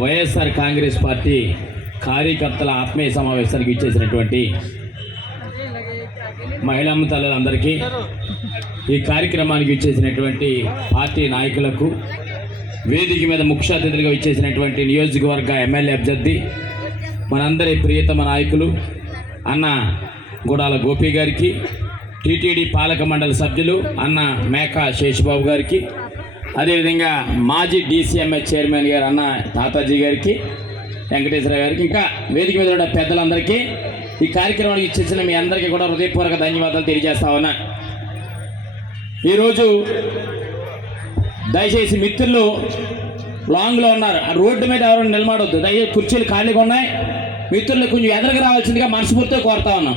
YSR Congress party కార్యకర్తల ఆత్మీయ సమావేశానికి ఇచ్చేసినటువంటి మహిళమ్మ తల్లులందరికీ ఈ కార్యక్రమానికి ఇచ్చేసినటువంటి పార్టీ నాయకులకు వేదిక మీద ముఖ్య అతిథులుగా ఇచ్చేసినటువంటి నియోజకవర్గ ఎమ్మెల్యే అభ్యర్థి మనందరి ప్రియతమ నాయకులు అన్న గుడాల గోపి గారికి టీటీడీ పాలక మండలి సభ్యులు అన్న మేకా శేషబాబు గారికి అదేవిధంగా మాజీ డీసీఎంఎస్ చైర్మన్ గారు అన్న తాతాజీ గారికి వెంకటేశ్వర గారికి ఇంకా వేదిక మీద ఉన్న పెద్దలందరికీ ఈ కార్యక్రమానికి ఇచ్చేసిన మీ అందరికీ కూడా హృదయపూర్వక ధన్యవాదాలు తెలియజేస్తా ఉన్నా. ఈరోజు దయచేసి మిత్రులు లాంగ్లో ఉన్నారు. ఆ రోడ్డు మీద ఎవరైనా నిలబడొద్దు. దయచేసి కుర్చీలు ఖాళీగా ఉన్నాయి. మిత్రులు కొంచెం ఎదరికి రావాల్సిందిగా మనస్ఫూర్తిగా కోరుతా ఉన్నాం.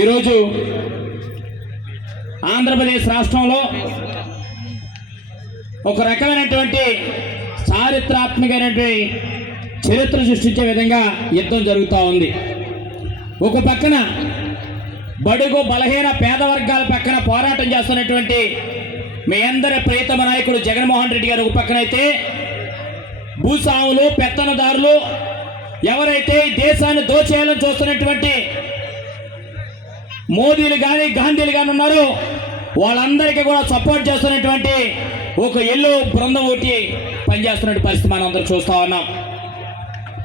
ఈరోజు ఆంధ్రప్రదేశ్ రాష్ట్రంలో ఒక రకమైనటువంటి చారిత్రాత్మకమైనటువంటి చరిత్ర సృష్టించే విధంగా యుద్ధం జరుగుతూ ఉంది. ఒక పక్కన బడుగు బలహీన పేద వర్గాల పక్కన పోరాటం చేస్తున్నటువంటి మీ అందరి ప్రియతమ నాయకుడు జగన్మోహన్ రెడ్డి గారు ఒక పక్కనైతే భూస్వాములు పెత్తనదారులు ఎవరైతే ఈ దేశాన్ని దోచేయాలని చూస్తున్నటువంటి మోదీలు కానీ గాంధీలు కానీ ఉన్నారో వాళ్ళందరికీ కూడా సపోర్ట్ చేస్తున్నటువంటి ఒక ఎల్లు బృందం ఒకటి పనిచేస్తున్న పరిస్థితి మనం అందరూ చూస్తా ఉన్నాం.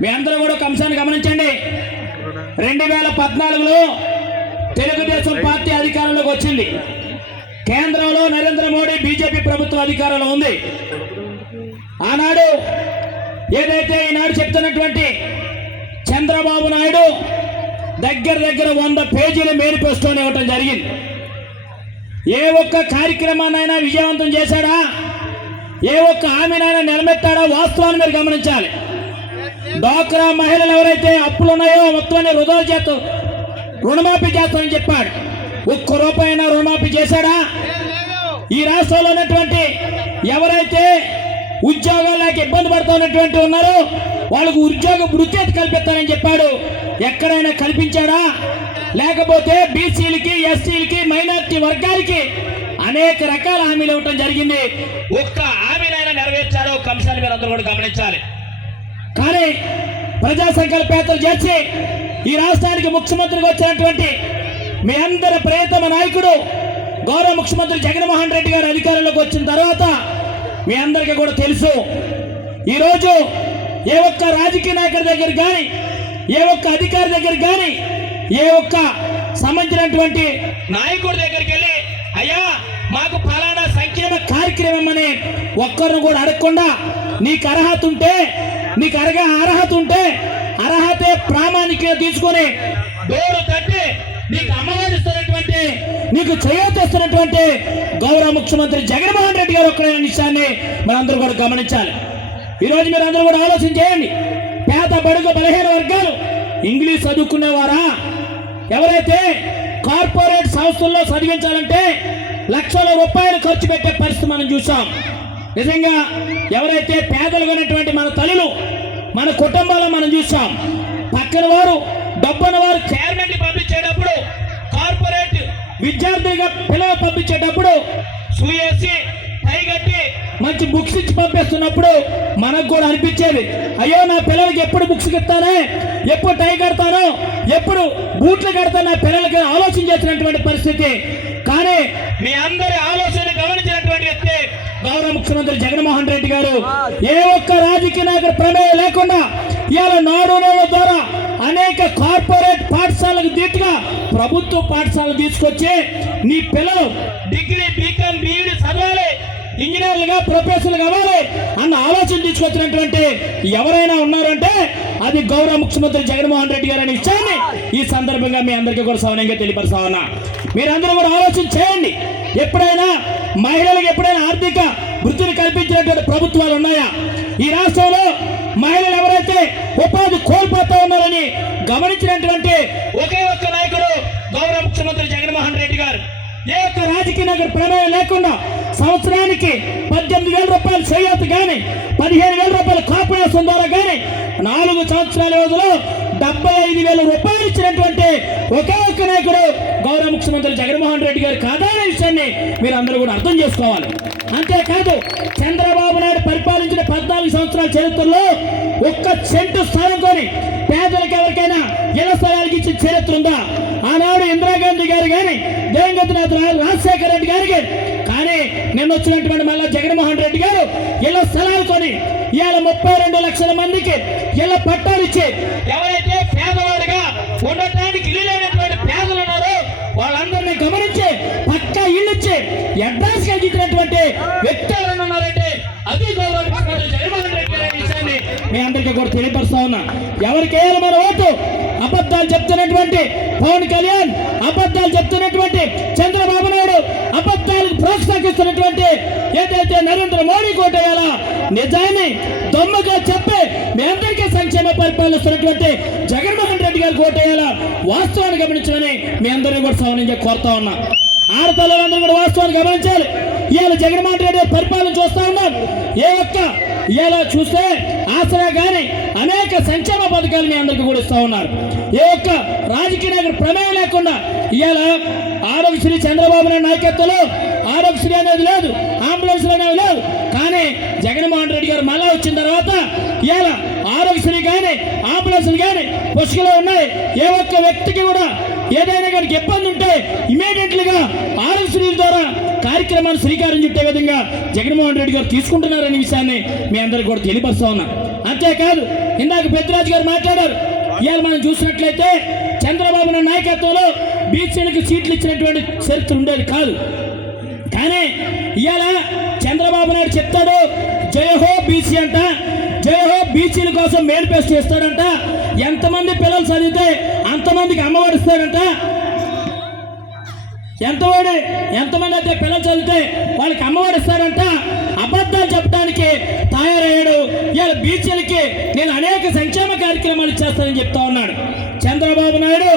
మీ అందరూ కూడా ఒక అంశాన్ని గమనించండి. రెండు వేల పద్నాలుగులో తెలుగుదేశం పార్టీ అధికారంలోకి వచ్చింది. కేంద్రంలో నరేంద్ర మోడీ బీజేపీ ప్రభుత్వం అధికారంలో ఉంది. ఆనాడు ఏదైతే ఈనాడు చెప్తున్నటువంటి చంద్రబాబు నాయుడు దగ్గర దగ్గర వంద పేజీల మేనిఫెస్టోని ఇవ్వటం జరిగింది. ఏ ఒక్క కార్యక్రమాన్నైనా విజయవంతం చేశాడా? ఏ ఒక్క హామీనైనా నిలబెట్టాడా వాస్తవాన్ని మీరు గమనించాలి. డ్వాక్రా మహిళలు ఎవరైతే అప్పులు ఉన్నాయో మొత్తాన్ని వృధా చేస్తూ రుణమాఫీ చేస్తామని చెప్పాడు. ఒక్క రూపాయన రుణమాఫీ చేశాడా? ఈ రాష్ట్రంలో ఉన్నటువంటి ఎవరైతే ఉద్యోగాలు లేక ఇబ్బంది పడుతున్నటువంటి ఉన్నారో వాళ్ళకు ఉద్యోగ వృత్తి కల్పిస్తానని చెప్పాడు. ఎక్కడైనా కల్పించాడా లేకపోతే బీసీలకి ఎస్సీలకి మైనారిటీ వర్గాలకి అనేక రకాల హామీలు ఇవ్వటం జరిగింది. ఒక్క హామీనైనా నెరవేర్చారో ఒక అంశాన్ని మీరు అందరూ కూడా గమనించాలి. కానీ ప్రజా సంకల్పేతలు చేర్చి ఈ రాష్ట్రానికి ముఖ్యమంత్రిగా వచ్చినటువంటి మీ అందరి ప్రియతమ నాయకుడు గౌరవ ముఖ్యమంత్రి జగన్మోహన్ రెడ్డి గారు అధికారంలోకి వచ్చిన తర్వాత మీ అందరికీ కూడా తెలుసు. ఈరోజు ఏ ఒక్క రాజకీయ నాయకుడి దగ్గర కానీ ఏ ఒక్క అధికారి దగ్గర కానీ ఏ ఒక్క సంబంధించినటువంటి నాయకుడి దగ్గరికి వెళ్ళి అయ్యా మాకు ఫలానా సంక్షేమ కార్యక్రమం అని ఒక్కరిని కూడా అడగకుండా నీకు అర్హత ఉంటే నీకు అరగా అర్హత ఉంటే అర్హతే ప్రామాణికంగా తీసుకొని డోరు తట్టి నీకు అమ్మవారిస్తున్నటువంటి నీకు చేయొస్తున్నటువంటి గౌరవ ముఖ్యమంత్రి జగన్మోహన్ రెడ్డి గారు ఒక్కడే విషయాన్ని మనందరూ కూడా గమనించాలి. ఈరోజు మీరు అందరూ కూడా ఆలోచన చేయండి. పేద బడుగు బలహీన వర్గాలు. ఇంగ్లీష్ చదువుకునేవారా? ఎవరైతే కార్పొరేట్ సంస్థల్లో చదివించాలంటే లక్షల రూపాయలు ఖర్చు పెట్టే పరిస్థితి మనం చూసాం నిజంగా ఎవరైతే పేదలు ఉన్నటువంటి మన తల్లులు మన కుటుంబాలను మనం చూసాం పక్కన వారు డబ్బున వారు చైర్మన్ని పంపించేటప్పుడు కార్పొరేట్ విద్యార్థిగా పిల్లలు పంపించేటప్పుడు సూయేసి పైగట్టి మంచి బుక్స్ ఇచ్చి పంపిస్తున్నప్పుడు మనకు కూడా అనిపించేది అయ్యో నా పిల్లలకి ఎప్పుడు బుక్స్ ఇస్తానే? ఎప్పుడు టై కడతానో? ఎప్పుడు బూట్లు కడతా? నా పిల్లలకి ఆలోచన చేసినటువంటి పరిస్థితి. కానీ మీ అందరి ఆలోచన గమనించినటువంటి వ్యక్తి గౌరవ ముఖ్యమంత్రి జగన్మోహన్ రెడ్డి గారు ఏ ఒక్క రాజకీయ నాయకుడు ప్రమేయం లేకుండా ఇవాళ నాడు ద్వారా అనేక కార్పొరేట్ పాఠశాలకు దీటుగా ప్రభుత్వ పాఠశాలలు తీసుకొచ్చి నీ పిల్లలు డిగ్రీ ఇంజనీర్లుగా ప్రొఫెసర్లు కావాలి అన్న ఆలోచన తీసుకొచ్చినటువంటి ఎవరైనా ఉన్నారంటే అది గౌరవ ముఖ్యమంత్రి జగన్మోహన్ రెడ్డి గారు అనే విషయాన్ని ఈ సందర్భంగా మీ అందరికీ కూడా సవనంగా తెలియపరుస్తా ఉన్నా. మీరందరూ కూడా ఆలోచన చేయండి. ఎప్పుడైనా మహిళలకు ఎప్పుడైనా ఆర్థిక వృత్తిని కల్పించినటువంటి ప్రభుత్వాలు ఉన్నాయా? ఈ రాష్ట్రంలో మహిళలు ఎవరైతే ఉపాధి కోల్పోతా ఉన్నారని గమనించినటువంటి ఒకే ఒక్క నాయకుడు గౌరవ ముఖ్యమంత్రి జగన్మోహన్ రెడ్డి గారు. ఏ ఒక్క రాజకీయ నగర ప్రమేయం లేకుండా సంవత్సరానికి పద్దెనిమిది వేల రూపాయలు చేయూత కానీ పదిహేను వేల రూపాయల కార్పొరేషన్ ద్వారా కానీ నాలుగు సంవత్సరాల రోజులో డెబ్బై ఐదు వేల రూపాయలు ఇచ్చినటువంటి ఒకే ఒక్క నాయకుడు గౌరవ ముఖ్యమంత్రి జగన్మోహన్ రెడ్డి గారు కాదనే విషయాన్ని మీరు అందరూ కూడా అర్థం చేసుకోవాలి. అంతేకాదు చంద్రబాబు నాయుడు పరిపాలించిన పద్నాలుగు సంవత్సరాల చరిత్రలో ఒక్క సెంటు స్థానంతోని పేదలకు ఎవరికైనా ఇళ్ళ స్థలాలకు ఇచ్చిన చరిత్ర ఉందా? ఆనాడు ఇందిరాగాంధీ గారు కానీ దివంగత రాజశేఖర రెడ్డి గారికి. కానీ నిన్న వచ్చినటువంటి మళ్ళా జగన్మోహన్ రెడ్డి గారు ఇలా స్థలాలు కొని ఇవాళ ముప్పై రెండు లక్షల మందికి ఇలా పట్టాలు ఇచ్చి ఎవరైతే పేదవాడిగా ఉండటానికి ఇల్లు లేనటువంటి పేదలు ఉన్నారో వాళ్ళందరినీ గమనించి పక్క ఇల్లు ఇచ్చి అడ్వాన్స్ కలిగించినటువంటి వ్యక్తి ఎవరైనా ఉన్నారంటే అది గౌరవించినటువంటి జగన్మోహన్ రెడ్డి గారి విషయాన్ని మీ అందరికీ కూడా తెలియపరుస్తా ఉన్నా. ఎవరికి వేయాలి మన ఓటు? అబద్ధాలు చెప్తున్నటువంటి పవన్ కళ్యాణ్ అబద్ధాలు చెప్తున్నటువంటి చంద్రబాబు నాయుడు అబద్ధాలకు ప్రోత్సహిస్తున్నటువంటి ఏదైతే నరేంద్ర మోడీ కోటేయాలా నిజాన్ని దొమ్మగా చెప్పి మీ అందరికీ సంక్షేమ పరిపాలిస్తున్నటువంటి జగన్మోహన్ రెడ్డి గారు కోటేయాలా వాస్తవాన్ని గమనించమని మీ అందరినీ కూడా సవరించి కోరుతా ఉన్నా. ఆడతల్లందరూ కూడా వాస్తవాన్ని గమనించాలి. ఇవాళ జగన్మోహన్ రెడ్డి పరిపాలన చూస్తా ఉన్నాం. ఏ ఒక్క ఇలా చూస్తే ఆసరా కానీ అనేక సంక్షేమ పథకాలు మీ అందరికీ కూడా ఇస్తూ ఉన్నారు. ఏ ఒక్క రాజకీయ నాయకుడు ప్రమేయం లేకుండా ఇవాళ ఆరోగ్యశ్రీ చంద్రబాబు నాయుడు నాయకత్వంలో ఆరోగ్యశ్రీ అనేది లేదు అంబులెన్స్ అనేది లేదు కానీ జగన్మోహన్ రెడ్డి గారు మళ్ళా వచ్చిన తర్వాత ఇవాళ ఆరోగ్యశ్రీ కానీ అంబులెన్స్ కానీ పుష్కలో ఉన్నాయి. ఏ ఒక్క వ్యక్తికి కూడా ఏదైనా కనుక ఇబ్బంది ఉంటే ఇమీడియట్లుగా ఆరోగ్యశ్రీ ద్వారా కార్యక్రమాన్ని శ్రీకారం చుట్టే విధంగా జగన్మోహన్ రెడ్డి గారు తీసుకుంటున్నారనే విషయాన్ని మీ అందరికి కూడా తెలియపరుస్తా ఉన్నా. అంతేకాదు ఇందాక పెద్దరాజు గారు మాట్లాడారు. ఇవాళ మనం చూసినట్లయితే చంద్రబాబు నాయుడు నాయకత్వంలో బీసీలకు సీట్లు ఇచ్చినటువంటి చరిత్ర ఉండేది కాదు. కానీ ఇవాళ చంద్రబాబు నాయుడు చెప్తాడు జయహో బీసీ అంట జయహో బీసీల కోసం మేనిఫెస్టో ఇస్తాడంట ఎంతమంది పిల్లలు చదివితే ఎంతమందికి అమ్మఒడి ఇస్తాడంట? ఎంతవాడి ఎంతమంది అయితే పిల్లలు చదివితే వాళ్ళకి అమ్మఒడి ఇస్తాడంట? అబద్ధాలు చెప్పడానికి తయారయ్యాడు. ఇవాళ బీచ్లకి నేను అనేక సంక్షేమ కార్యక్రమాలు చేస్తానని చెప్తా ఉన్నాడు. చంద్రబాబు నాయుడు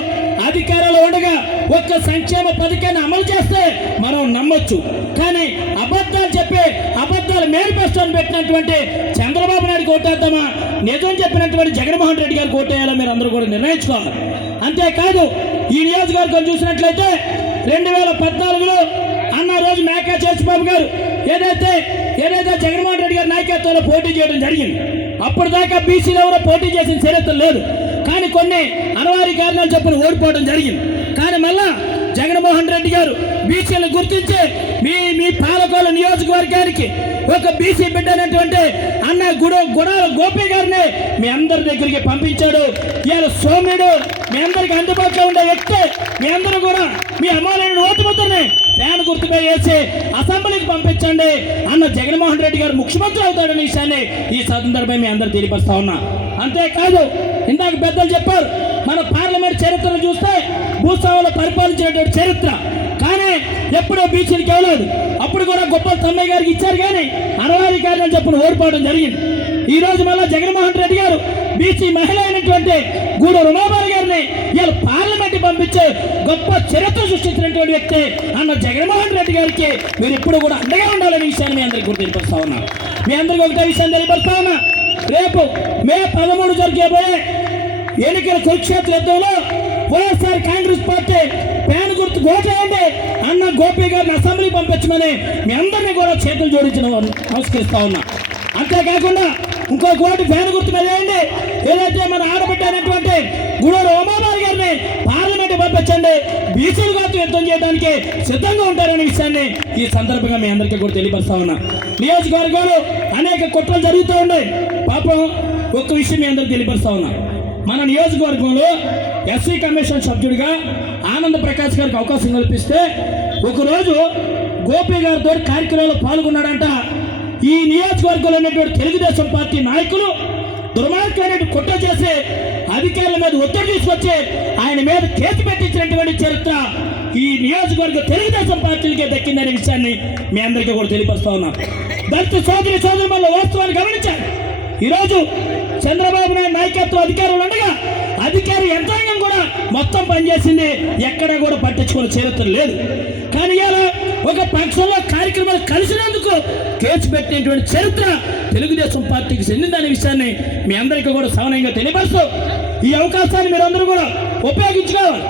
అధికారంలో ఉండగా ఒక్క సంక్షేమ పథకాన్ని అమలు చేస్తే మనం నమ్మొచ్చు. కానీ అబద్ధాలు చెప్పి అబద్ధాలు మేనిఫెస్టోని పెట్టినటువంటి చంద్రబాబు నాయుడు కోటేద్దామా నిజం చెప్పినటువంటి జగన్మోహన్ రెడ్డి గారు కోటేయాలో మీరు అందరూ కూడా నిర్ణయించుకోవాలి. అంతేకాదు ఈ నియోజకవర్గం చూసినట్లయితే రెండు వేల పద్నాలుగులో అన్న రోజు మేకా చేసిబాబు గారు ఏదైతే ఏదైతే జగన్మోహన్ రెడ్డి గారి నాయకత్వంలో పోటీ చేయడం జరిగింది అప్పుడు దాకా బీసీలో కూడా పోటీ చేసిన చరిత్ర లేదు. కానీ కొన్ని అనవారి కారణాలు చెప్పిన ఓడిపోవడం జరిగింది. కానీ మళ్ళా జగన్మోహన్ రెడ్డి గారు బీసీలను గుర్తించి మీ మీ పాలకోల నియోజకవర్గానికి ఒక బీసీ బిడ్డ అన్న గుడు గుణాల గోపి గారిని మీ అందరి దగ్గరికి పంపించాడు. ఇవాళ సోమ్యుడు మీ అందరికి అందుబాటులో ఉండే వ్యక్తి మీ అందరూ కూడా మీ అమ్మాయిలను ఓటుముద్రని ఫ్యాన్ గుర్తుపై వేసి అసెంబ్లీకి పంపించండి అన్న జగన్మోహన్ రెడ్డి గారు ముఖ్యమంత్రి అవుతాడనే విషయాన్ని ఈ సందర్భంగా మీ అందరు తెలియపరుస్తా ఉన్నా. అంతేకాదు ఇందాక పెద్దలు చెప్పారు మన పార్లమెంట్ చరిత్రను చూస్తే భూస్వాములు పరిపాలించినటువంటి చరిత్ర. కానీ ఎప్పుడో బీచ్లకు వెళ్ళలేదు అప్పుడు కూడా గొప్ప తమ్మయ్య గారికి ఇచ్చారు కానీ అనవారి కారణం చెప్పిన ఓడిపోవడం జరిగింది. ఈ రోజు మళ్ళీ జగన్మోహన్ రెడ్డి గారు బీసీ మహిళ అయినటువంటి గూడూరు ఉమాబారి గారిని ఇవాళ పార్లమెంట్ పంపించే గొప్ప చరిత్ర సృష్టించినటువంటి వ్యక్తి అన్న జగన్మోహన్ రెడ్డి గారికి మీరు ఇప్పుడు కూడా అండగా ఉండాలనే విషయాన్ని మీ అందరికీ కూడా తెలియపరుస్తా ఉన్నా. మీ అందరికీ ఒకటే విషయం తెలియపరుస్తా ఉన్నా. రేపు మే పదమూడు జరిగేబోయే ఎన్నికల కురుక్షేత్ర యుద్ధంలో వైఎస్ఆర్ కాంగ్రెస్ పార్టీ ప్యాన్ గుర్తు ఓటేయండి అన్న గోపి గారిని అసెంబ్లీ పంపించమని మీ అందరినీ కూడా చేతులు జోడించిన వారు నమస్కరిస్తా ఉన్నా. అంతేకాకుండా ఇంకో కోటి ఫ్యాన్ గుర్తు మీద వేయండి. ఏదైతే మన ఆడబిడ్డ అనేటువంటి గుడూరు ఉమాబారి గారిని పార్లమెంట్ బీసీలు యుద్ధం చేయడానికి సిద్ధంగా ఉంటారనే విషయాన్ని ఈ సందర్భంగా మీ అందరికీ కూడా తెలియపరుస్తా ఉన్నా. నియోజకవర్గంలో అనేక కుట్రలు జరుగుతూ ఉన్నాయి. పాపం ఒక్క విషయం మీ అందరికి తెలియపరుస్తా ఉన్నా. మన నియోజకవర్గంలో ఎస్సీ కమిషన్ సభ్యుడిగా ఆనంద ప్రకాష్ గారికి అవకాశం కల్పిస్తే ఒకరోజు గోపి గారితో కార్యక్రమంలో పాల్గొన్నాడంట. ఈ నియోజకవర్గంలో ఉన్నటువంటి తెలుగుదేశం పార్టీ నాయకులు దుర్మార్గమైన కుట్ర చేసి అధికారుల మీద ఒత్తిడి తీసుకొచ్చి ఆయన మీద కేసు పెట్టించినటువంటి చరిత్ర ఈ నియోజకవర్గ తెలుగుదేశం పార్టీలకే దక్కిందనే విషయాన్ని మీ అందరికీ కూడా తెలియపరుస్తా ఉన్నాం. దళిత సోదరి సోదరు వల్ల వాస్తవాన్ని గమనించారు ఈరోజు చంద్రబాబు నాయుడు నాయకత్వం అధికారులు ఉండగా అధికారి యంత్రాంగం కూడా మొత్తం పనిచేసింది. ఎక్కడ కూడా పట్టించుకునే చరిత్ర లేదు. కానీ ఇలా ఒక పక్షంలో కార్యక్రమాలు కలిసినందుకు కేసు పెట్టినటువంటి చరిత్ర తెలుగుదేశం పార్టీకి చెందిందనే విషయాన్ని మీ అందరికీ కూడా సవనంగా తెలియపరుస్తూ ఈ అవకాశాన్ని మీరందరూ కూడా ఉపయోగించుకోవాలి.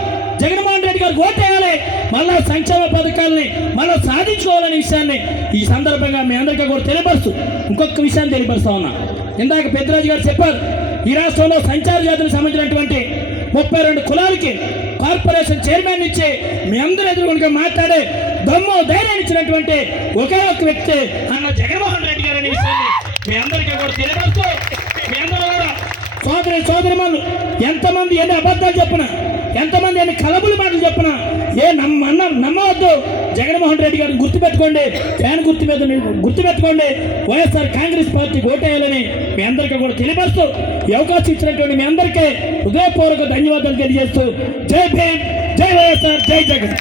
జగన్మోహన్ రెడ్డి గారు ఓటేయాలి. మళ్ళా సంక్షేమ పథకాలని మళ్ళా సాధించుకోవాలనే విషయాన్ని ఈ సందర్భంగా మీ అందరికీ కూడా తెలియపరుస్తూ ఇంకొక విషయాన్ని తెలియపరుస్తా ఉన్నా. ఇందాక పెద్దరాజు గారు చెప్పారు ఈ రాష్ట్రంలో సంచార జాతులకు సంబంధించినటువంటి ముప్పై రెండు కులాలకి కార్పొరేషన్ చైర్మన్ ఇచ్చి మీ అందరూ ఎదురుగా మాట్లాడే దమ్ము ధైర్యాన్ని ఇచ్చినటువంటి ఒకే ఒక్క వ్యక్తి అన్న జగన్మోహన్ రెడ్డి గారు అనే విషయాన్ని మీ అందరికీ కూడా తెలియపరుస్తూ సోదరి సోదరిమల్లు ఎంతమంది ఎన్ని అబద్ధాలు చెప్పిన ఎంతమంది ఎన్ని కలబులు మాటలు చెప్పిన ఏ నమ్మ నమ్మవద్దు. జగన్మోహన్ రెడ్డి గారిని గుర్తుపెట్టుకోండి ఫ్యాన్ గుర్తు మీద గుర్తుపెట్టుకోండి. వైఎస్ఆర్ కాంగ్రెస్ పార్టీకి ఓటేయాలని మీ అందరికీ కూడా తెలియపరుస్తూ ఈ అవకాశం ఇచ్చినటువంటి మీ అందరికీ హృదయపూర్వక ధన్యవాదాలు తెలియజేస్తూ జై భీమ్ జై వైఎస్ఆర్ జై జగన్.